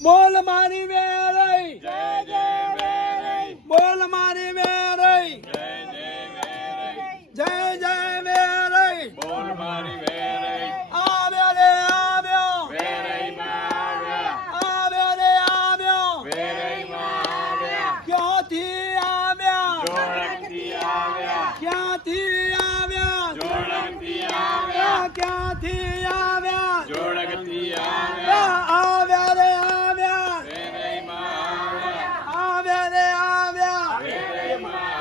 બોલ મારી વેરઈ જય જય વેરઈ બોલ મારી વેરઈ જય જય વેરઈ બોલ મારી વેરઈ આવ્યો રે આવ્યો વેરઈ માં આવ્યો રે આવ્યો વેરઈ માં આવ્યા ક્યાંથી આવ્યા જોડકથી આવ્યા ક્યાંથી આવ્યા જોડકથી આવ્યા ક્યાંથી આવ્યા જોડકથી આવ્યા આવ્યા રે આવ્યા વેરઈ માં આવ્યા રે આવ્યા વેરઈ માં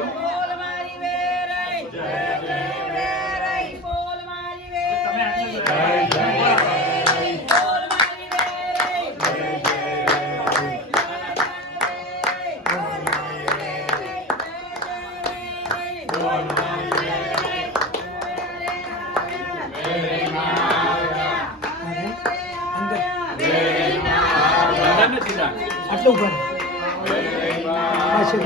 બોલ મારી વેરઈ જય જય વેરઈ બોલ મારી વેરઈ જય જય વેરઈ બોલ મારી વેરઈ જય જય બોલ મારી વેરઈ બોલ મારી વેરઈ વેરઈ આટલું ઉપર આ છે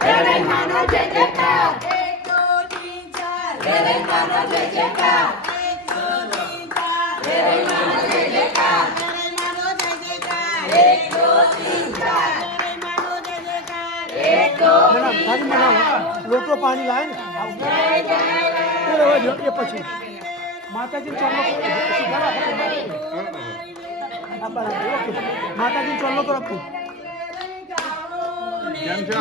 વેરઈ માનો જય જયકાર 1 2 3 4 વેરઈ માનો જય જયકાર 1 2 3 4 વેરઈ માનો જય જયકાર વેરઈ માનો જય જયકાર 1 2 3 4 વેરઈ માનો જય જયકાર 1 2 લોકો પાણી લાવે ને જય જય પછી માતાજી ચાલો માતાજી ચાલો કરો કેમ છો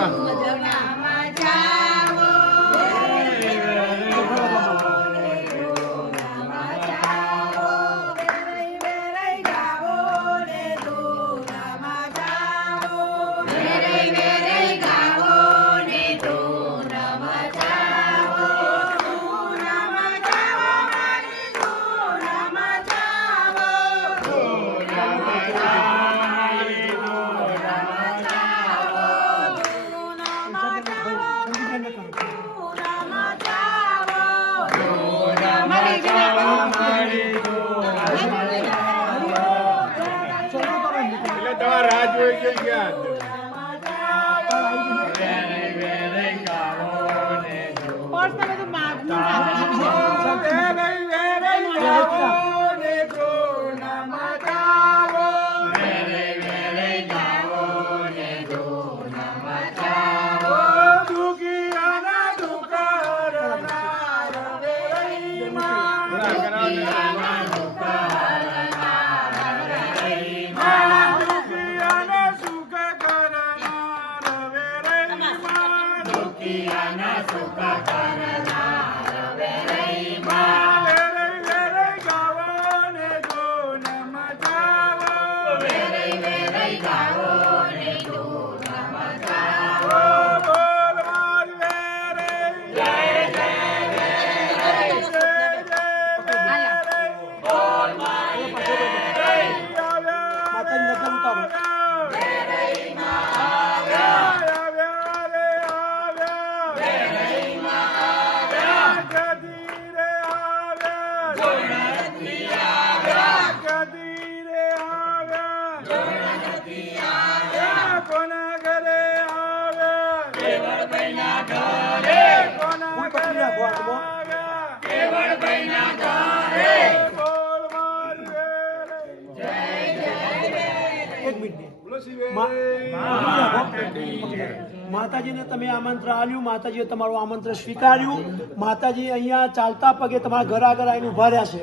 માતાજીને તમે આમંત્રણ આપ્યું માતાજીએ તમારું આમંત્રણ સ્વીકાર્યું માતાજી અહીંયા ચાલતા પગે તમારા ઘર આગળ આવીને ઉભા રહ્યા છે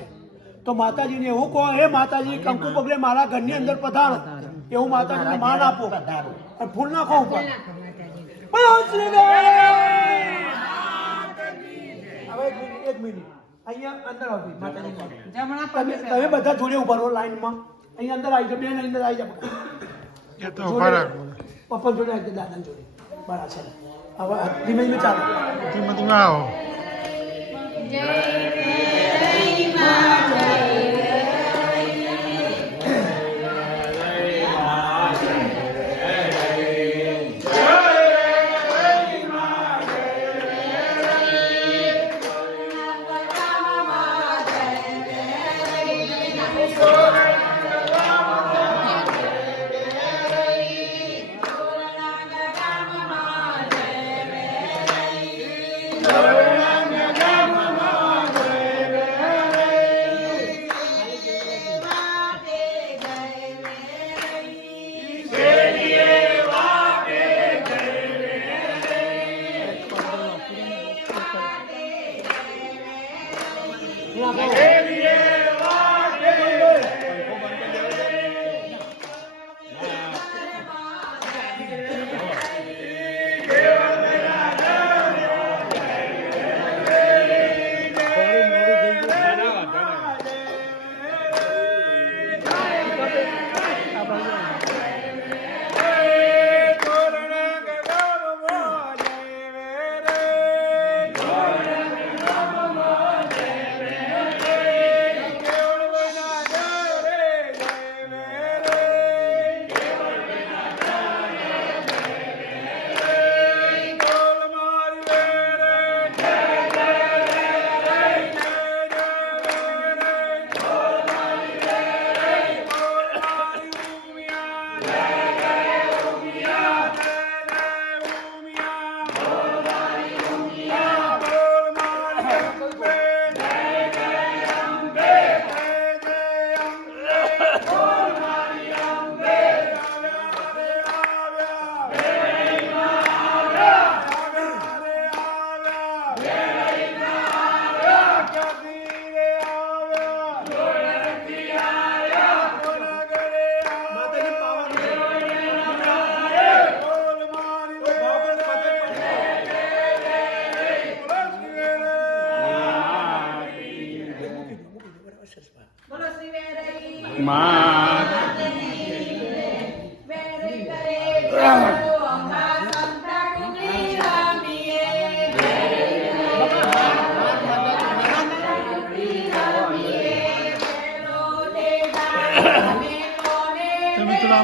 તો માતાજીને એવું કહો હે માતાજી કંકુ પગલે મારા ઘરની અંદર પધારો એવું માતાજીને માન આપો અને ફૂલ નાખો ઉપર એક મિનિટ અહીંયા અંદર આવજો માતાજી તમે બધા જોડે ઉભા રહો લાઈનમાં અહીંયા અંદર આવી જાઓ બેન અંદર આવી જાઓ પપ્પા જોડે આવી જાઓ દાદા જોડે બરાબર છે હવે ધીમે ધીમે ચાલો ધીમે ધીમે આવો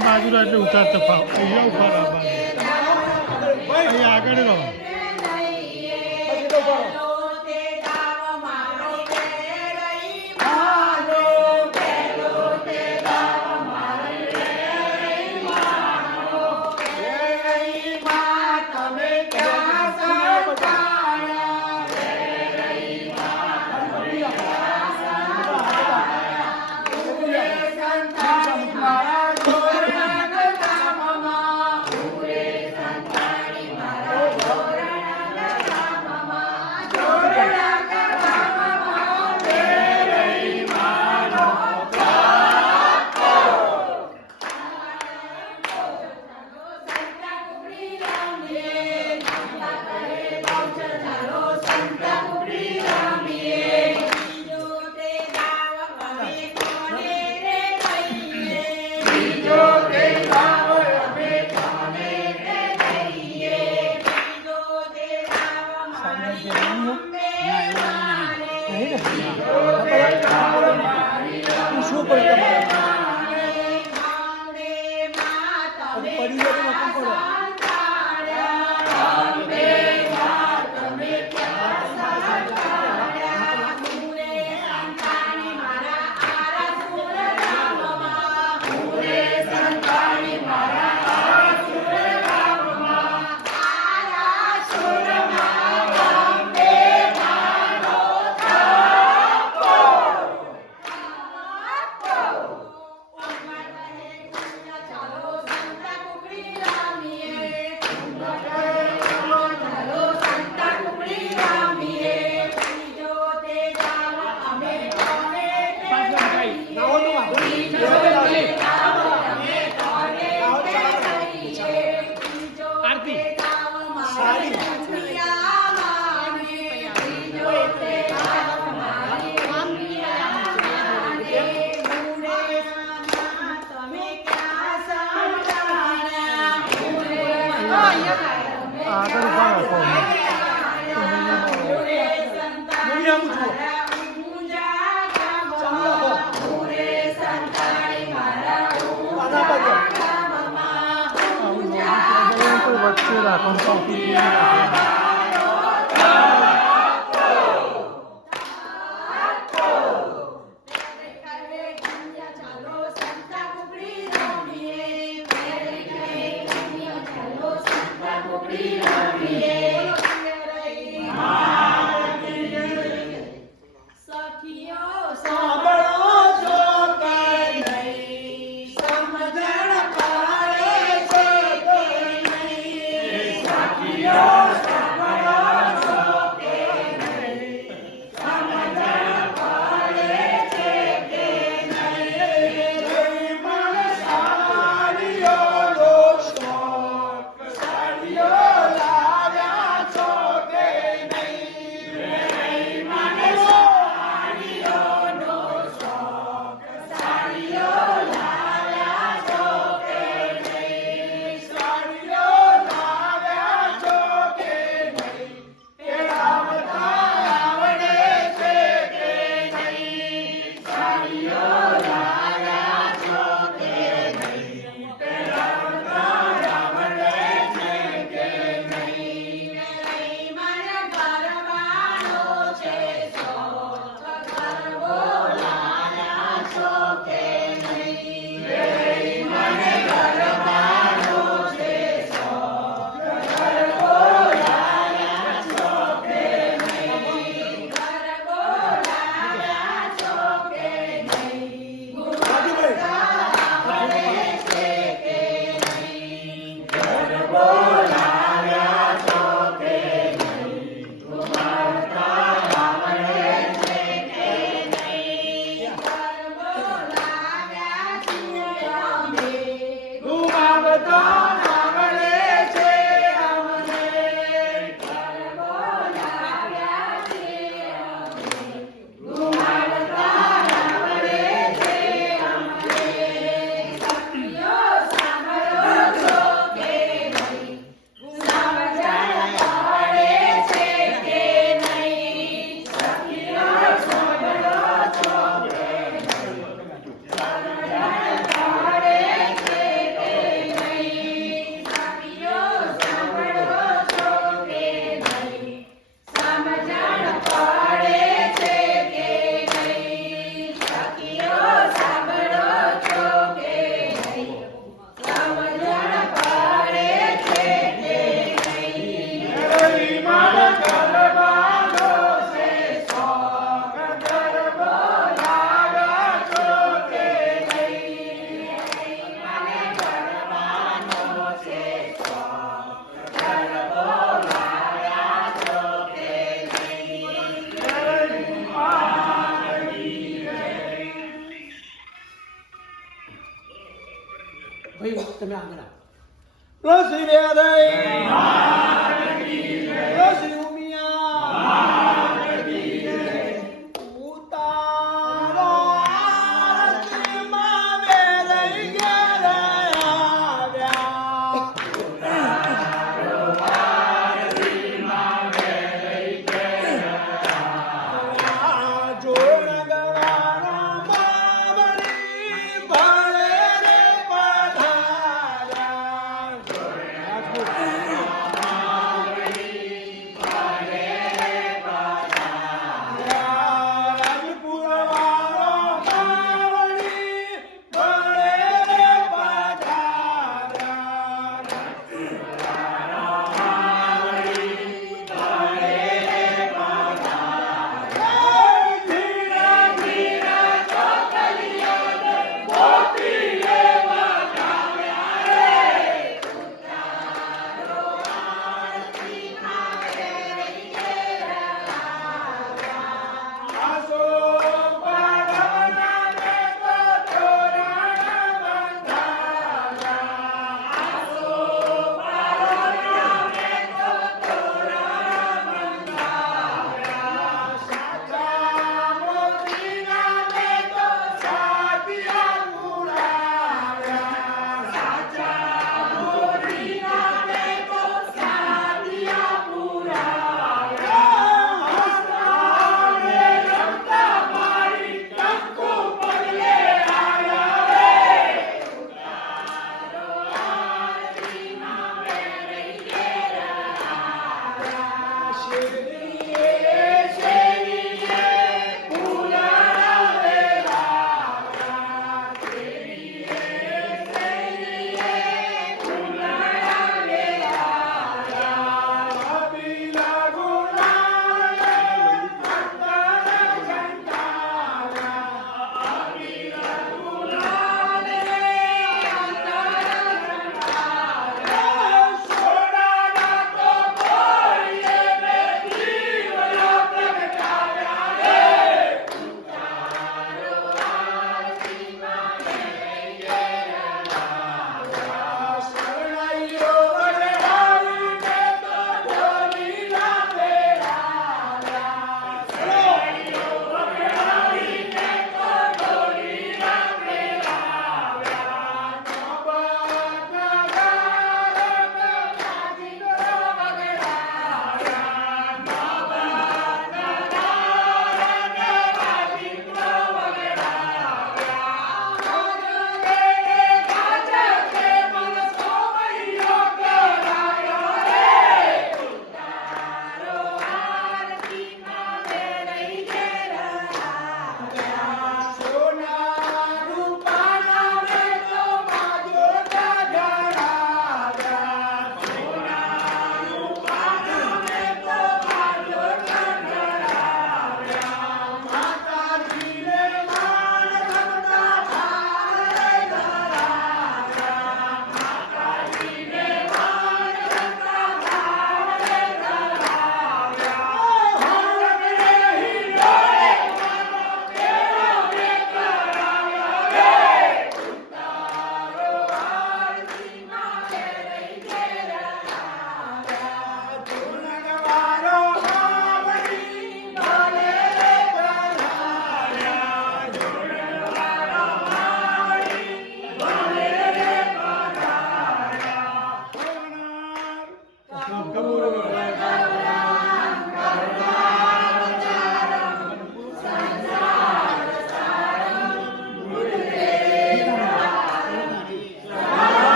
બાજુ એટલે ઉતારતા પાવ અહીંયા ઉભા અહીંયા આગળ રહો વચ્ચે રાખવાનું Yeah. ભાઈ તમે આગળ આવો શ્રી વેદય શ્રી ઉમિયા ઉતારો આરતીમાં વેદય ઘેરે આવ્યા જોડ ગવાના મામણી ભળે રે પધાર્યા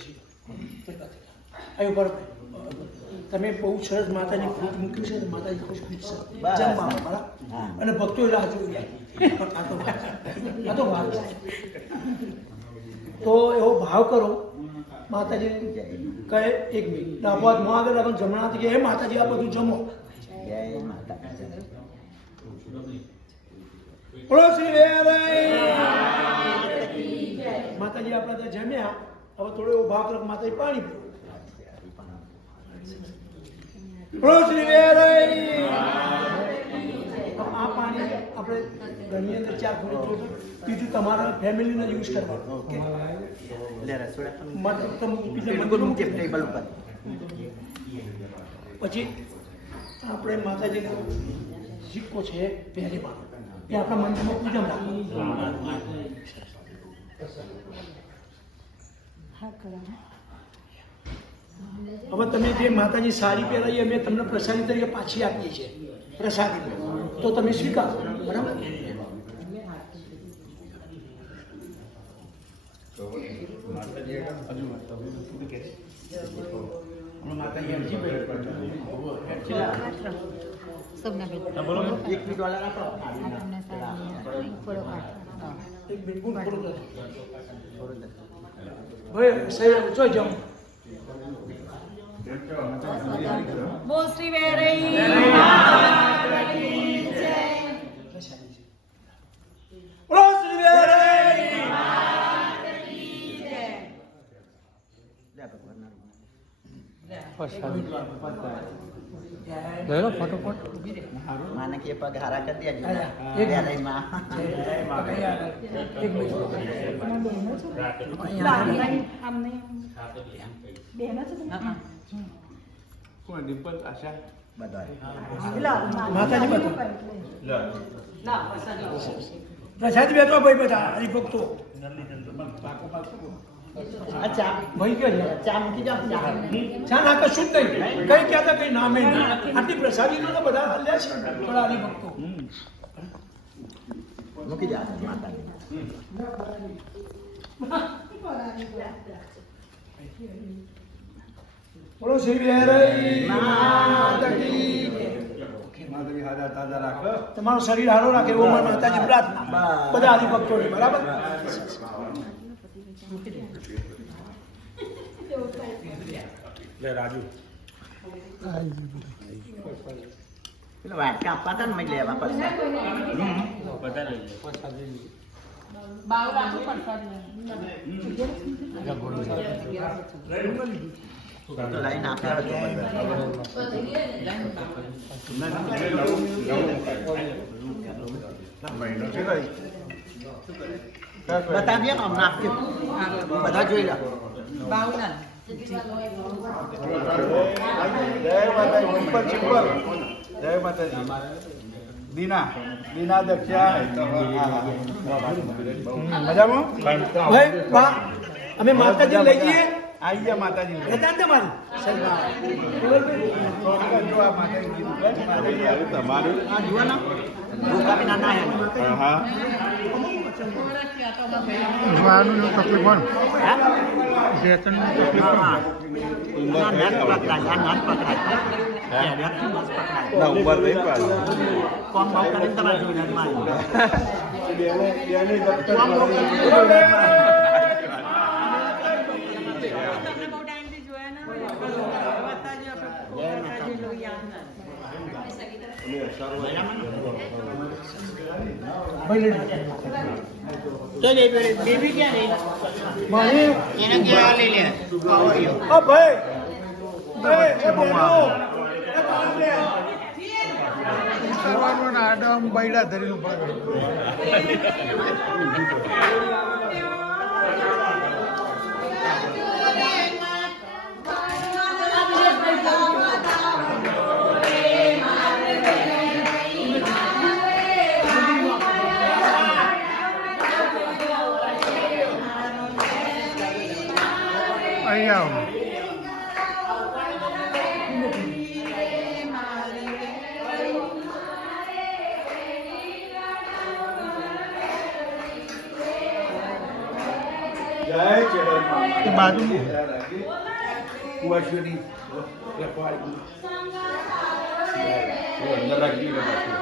બેસી આવ્યો બરાબર તમે બહુ સરસ માતાજી ફ્રૂટ મૂક્યું છે માતાજી ખુશ ખુશ છે જમવા બરાબર અને ભક્તો રાહ જોઈ જાય આ તો વાત છે તો એવો ભાવ કરો માતાજી કહે 1 મિનિટ ડાબા હાથમાં આગળ રાખો જમણા હાથ કે હે માતાજી આ બધું જમો બોલો શ્રી વેરાઈ માતાજી આપણે ત્યાં જમ્યા હવે થોડો એવો ભાવ કરો માતાજી પાણી પીવો બોલો શ્રી વેરાઈ આ પાણી આપણે ઘરની અંદર 4 ફૂટ બીજું તમારા ફેમિલીને યુઝ કરવાનું ઓકે પછી આપણે માતાજીનો સિક્કો છે પહેરીમાં એ આપણા મંદિરમાં પૂજન રાખવું હવે તમે જે માતાજી સાડી પહેરાવી અમે તમને પ્રસાદી તરીકે પાછી આપીએ છીએ પ્રસાદી તો તમે સ્વીકારો બરાબર બોલ શ્રી વેરાઈ ફટોફટ माना के पग हरा कर दिया માતાજી બધું પ્રસાદ બેઠો ભાઈ બધા હરિભક્તો अच्छा ભાઈ કે चा मूकी जाओ ચા ના કશું જ નહીં કઈ કહેતા કઈ નામે નહીં આટલી પ્રસાદીનો તો બધા લે છે થોડા હરિભક્તો मूकी जा माता બોલો શ્રી વેરાઈ માતા કી માતાજી હાજર તાજા રાખો તમારું શરીર સારું રાખે એવો માતાજી પ્રાર્થના બધા હરિભક્તોને બરાબર લે રાજુ પેલા વાટકા આપવા હતા ને મેં લેવા પડશે બાવ રાખવું પડશે લાઈન આપ્યા બતાવીએ ને અમને આપ્યું બધા જોઈ લો બાવ ના જય માતાજી સિમ્પલ સિમ્પલ જય માતાજી દીના દીના દક્ષા મજામાં ભાઈ બા અમે માતાજી લઈ જઈએ આવી ગયા માતાજી હતા ને તમારી જો આ માતાજી કીધું તમારું આ જુઓ ને ભૂખા વિના ના હે હા જોવાનું તકલીફ પણ હે? વેતનની તકલીફ હા, પણ હા. ના નેટ પકડાય ના નેટ પકડાય નેટથી મસ્ત પકડાય ના ઉપર નહીં પાડું કોમ ભાવ કરીને તમારે જોઈને મારી કોમ ભાવ કરીને તમને બહુ ટાઈમથી જોયા ના હોય બતાજો આપણે લોહી યાદ ના ભાઈ લઈ બેબી ક્યાં રહી મારી એને ક્યાં લઈ લે ઓ ભાઈ એ બોલો એ બાપરે કરવાનું ને આડમ બૈડા ધરીને પડે અહીં આવો જય ચેતનમાં. એ બાજુમાં કુવાશ્વરી રખવાડી. અંદર રાખી લે પાછું.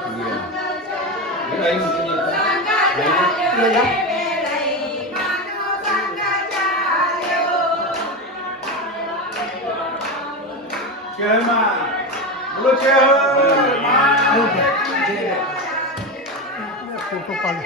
ચેહરમાં બોલો ચેહરમાં. ફોટો પાડો.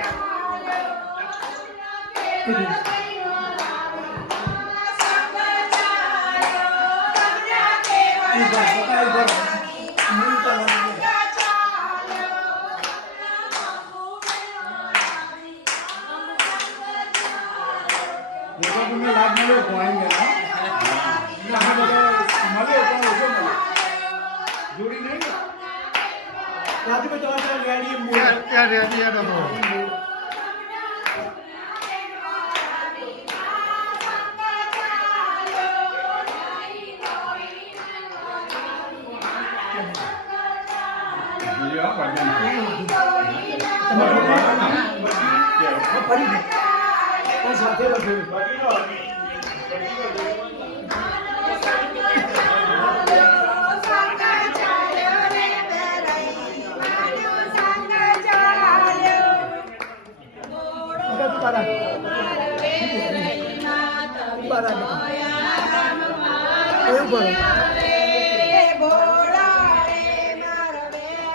તમને લાભ મળ્યો ભણી ગયા મળ્યો પણ ઓછો મળ્યો. જોડી નહીં ને? રાજુભાઈ તમારે રેડી ત્યાં રેડી હતો. બીજો ભજન. ફરી દે સાથે લખ્યું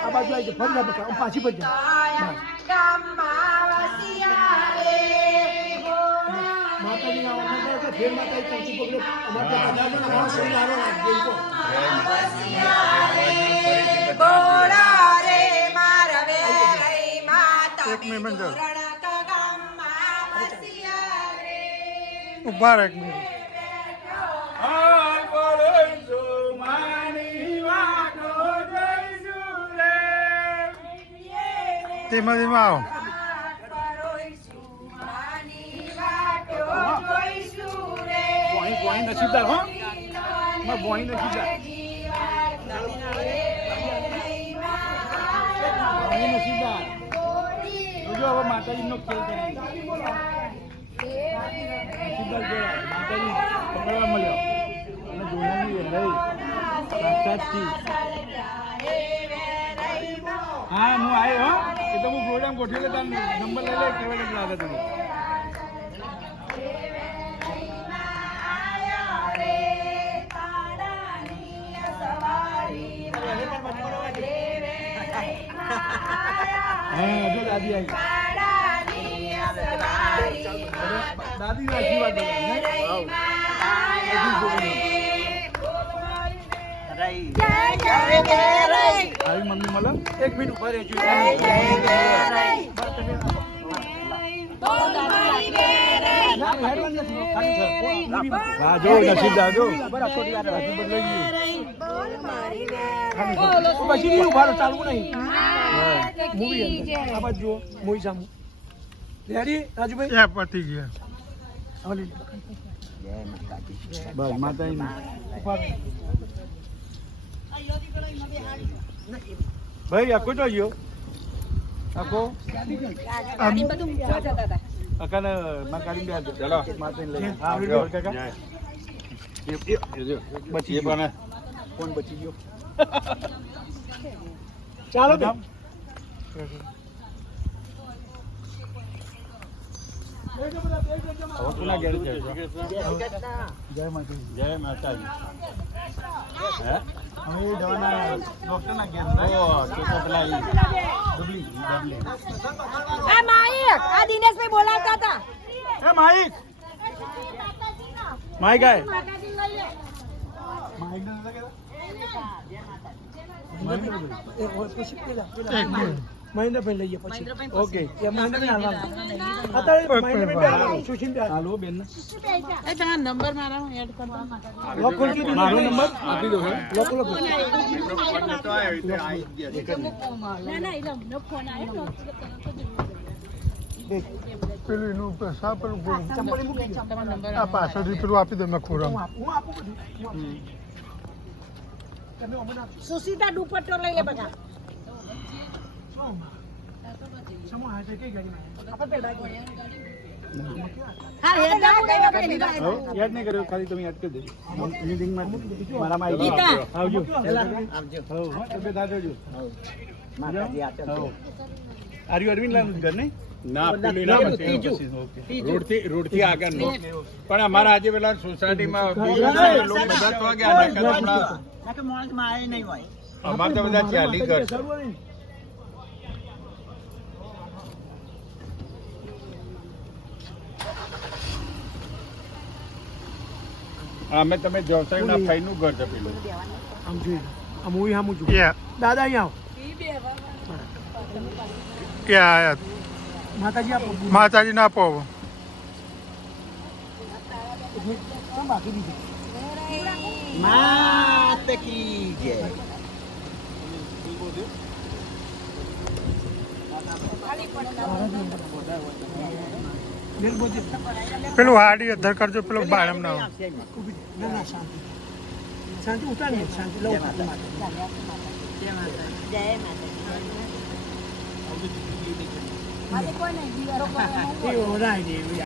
આ બાજુ આવી ફરી પાછી પડી માતાજી ના ફેર માતાજી પકડે અમારા શરીર આરો રાખજો એક મિનિટ ઉભા રહે એક મિનિટ. ધીમે ધીમે આવો. બોઈ નસીબદાર હો. બોઈ નસીબદાર. બોઈ નસીબદાર. જોજો હવે માતાજીનો ખેલ કરી. નસીબદાર જોયા માતાજી પકડવા મળ્યો અને જોનાની રહી સાક્ષાતથી. હા હું આવ્યો હો. એ તો હું પ્રોગ્રામ ગોઠવી લેતા નંબર લઈ લે કેવા લાગે તમે. હા જો દાદી આવી. દાદી આશીર્વાદ આવી મમ્મી મળે. એક મિનિટ ઉભા રહેજો. જો નસીબદાર જો પછી નહીં ઉભા ચાલવું નહીં. મૂવી આ બાજુ જુઓ મૂવી સામું. રેડી રાજુભાઈ? ત્યાં પતી ગયા. બસ માતાજી ભાઈ આખો તો ગયો આખો અકાને માં કાઢી બે ચલો માતાજી લઈ હા કાકા બચી ગયો કોણ બચી ગયો ચાલો બેન જય માતાજી જય માતાજી હે અમે દવાના ડોક્ટર ના ઘેર તો પેલા ડબલી આ માઈક આ દિનેશભાઈ બોલાવતા હતા. એ માઈક માઈક આય માઈક ને નતા કેતા મહેન્દ્રભાઈ લઈએ પછી ઓકે મહેન્દ્રભાઈ અત્યારે મહેન્દ્રભાઈ સુશીલ હાલો બેન એ તમારો નંબર મારા એડ કરો. લોકો મારો નંબર આપી દો લોકો લોકો ના ના એ લમનો ફોન આવ્યો. પેલું એનું સા પેલું ચંપલ મૂકી દો. તમારો નંબર આ પાછળથી પેલું આપી દે મેં ખોરાક. હું આપું બધું તમે અમને આપો. સુસીતા દુપટ્ટો લઈ લે બધા. સમૂહ હાથે કઈ ગાડીમાં આપણે પેલા હા એ ના કઈ વખત લીધા યાદ નહીં કર્યું ખાલી તમે યાદ કરી દેજો મીટિંગમાં મારામાં આવી ગીતા. આવજો આવજો તબિયત આવજો માતાજી આ ચાલશે. આર્યુ અરવિંદ લાલનું ઘર નહીં ના પેલું એના પછી ત્રીજું. રોડથી આગળનું પણ અમારા આજે પેલા સોસાયટીમાં બીજા લોકો બધા તો ગયા નકર આપણા ના કે માણસમાં આવે નહીં હોય અમારે તો બધા ચાલી ઘર છે. અમે તમે જોસાઈના ભાઈનું ઘર છે પેલું આમ જોઈએ આમ હું આમ છું ક્યાં દાદા અહીંયા ક્યાં આયા આવો માતાજી આપો માતાજી ના આપો બાકી દીધી માત કી જય બેન બોલજે પેલું હાડી અધર કરજો પેલું બાળમ ના ના ના શાંતિ શાંતિ ઉતાર શાંતિ લઉં જય માતા એ ઓરાય ને